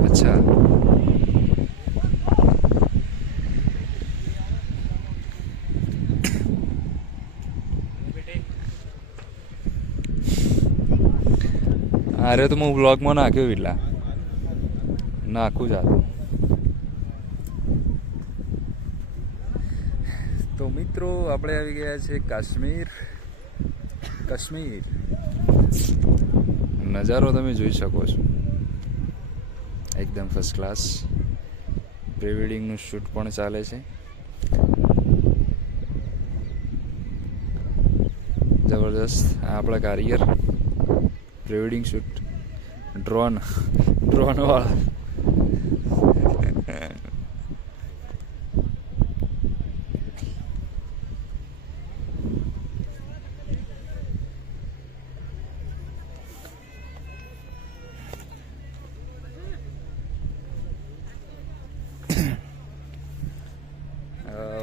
अच्छा अरे तो मैं ब्लॉग में नाख्यो એટલા નાખું જાતું તો મિત્રો આપણે આવી ગયા છે કાશ્મીર નજારો તમે જોઈ શકો છો એકદમ ફર્સ્ટ ક્લાસ પ્રી વેડિંગનું શૂટ પણ ચાલે છે જબરદસ્ત આપણા કારીગર પ્રી વેડિંગ શૂટ ડ્રોન વાળા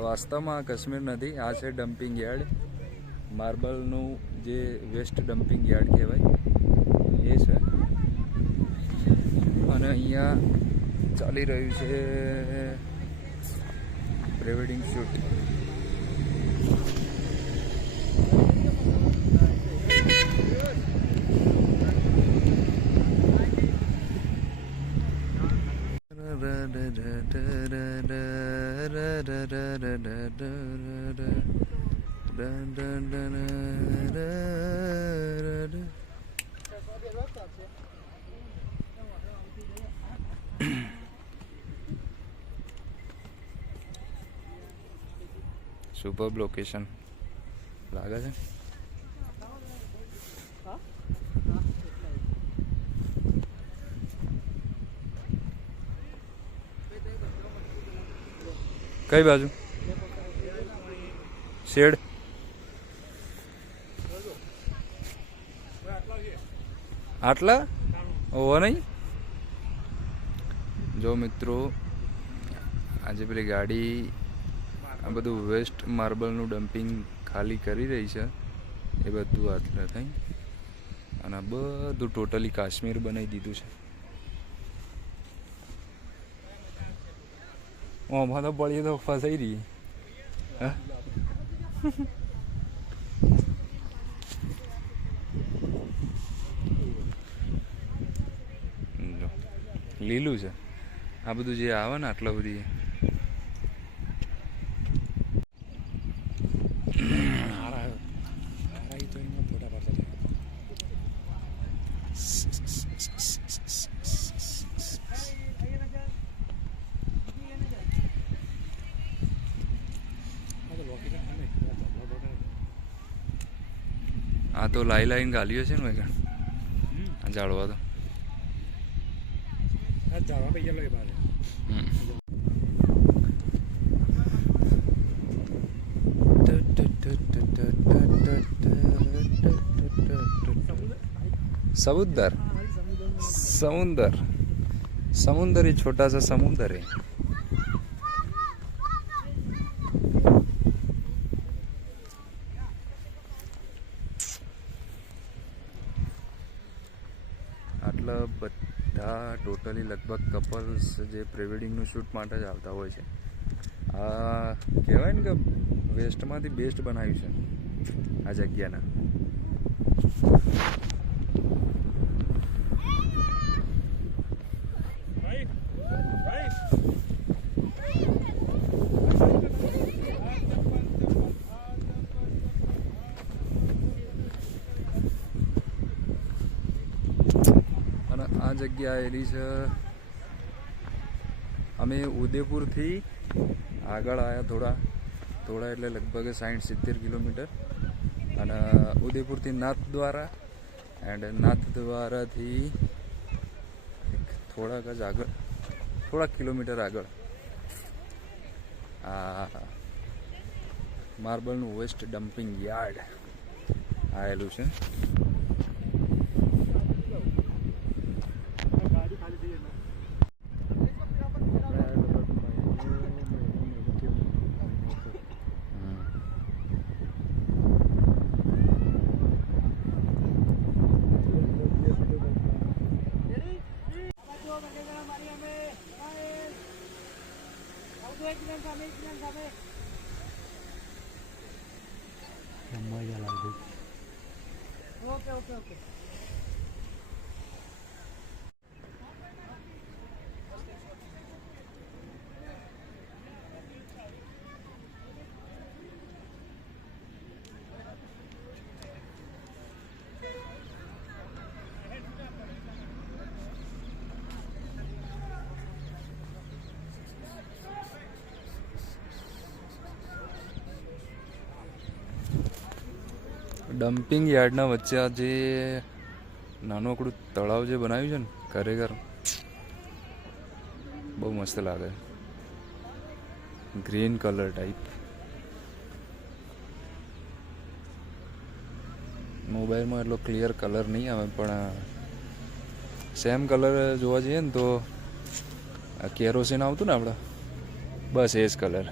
વાસ્તવમાં કાશ્મીર નથી આ છે ડમ્પિંગ યાર્ડ માર્બલનું જે વેસ્ટ ડમ્પિંગ યાર્ડ કહેવાય એ છે અને અહીંયા ચાલી રહ્યું છે pre wedding shoot super location લાગે છે કઈ બાજુ શેડ આટલા ઓવા નહીં જો મિત્રો આજે પેલી ગાડી આ બધું વેસ્ટ માર્બલનું ડમ્પિંગ ખાલી કરી રહી છે એ બધું આટલે થઈ અને બધું ટોટલી કાશ્મીર બનાવી દીધું છે આમાં તો પડીએ તો ફસાઈ રહી હા લીલું છે આ બધું જે આવે ને આટલા બધી આ તો લાઈન ગાલ્યો છે ને ભાઈ આ જાળવા તો समुंदर ही छोटा सा समुंदर है આટલા બધા ટોટલી લગભગ કપલ્સ જે પ્રી વેડિંગનું શૂટ માટે જ આવતા હોય છે આ કહેવાય ને કે વેસ્ટમાંથી બેસ્ટ બનાવ્યું છે આ જગ્યાના આ જગ્યા આવેલી છે અમે ઉદયપુરથી આગળ આવ્યા થોડા એટલે લગભગ 60-70 કિલોમીટર અને ઉદયપુરથી નાથદ્વારા એન્ડ નાથદ્વારાથી થોડાક કિલોમીટર આગળ આ માર્બલનું વેસ્ટ ડમ્પિંગ યાર્ડ આવેલું છે ડમ્પિંગ યાર્ડના વચ્ચે આ જે નાનું આકડું તળાવ જે બનાવ્યું છે ને ખરેખર બહુ મસ્ત લાગે. Green colour type. મોબાઈલમાં એટલો ક્લિયર કલર નહીં આવે પણ સેમ કલર જોવા જઈએ ને તો કેરોસીન આવતું ને આપણે બસ એ જ કલર.